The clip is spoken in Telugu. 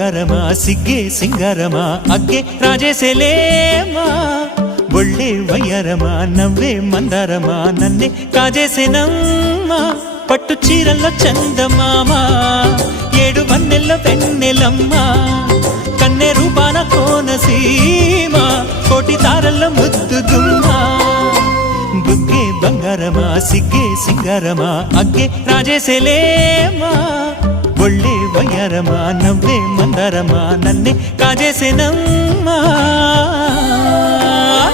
బంగారమా సిగ్గే సింగారమా అగ్గే రాజేసేలేమా ఒళ్ళే వయ్యారమా నవ్వే మందారమా నన్నే కాజేసేనమ్మా పట్టు చీరల్లో చందమామా ఏడు వన్నెల్లో వెన్నెలమ్మా కన్నె రూపాన కోనసీమ కోటి తారల్లో ముద్దుగుమ్మా బుగ్గే బంగారమా సిగ్గే సింగారమా అగ్గే రాజేసేలేమా ఒళ్ళే వయ్యారమా నవ్వే మందారమా నన్నే కాజేసేనమ్మా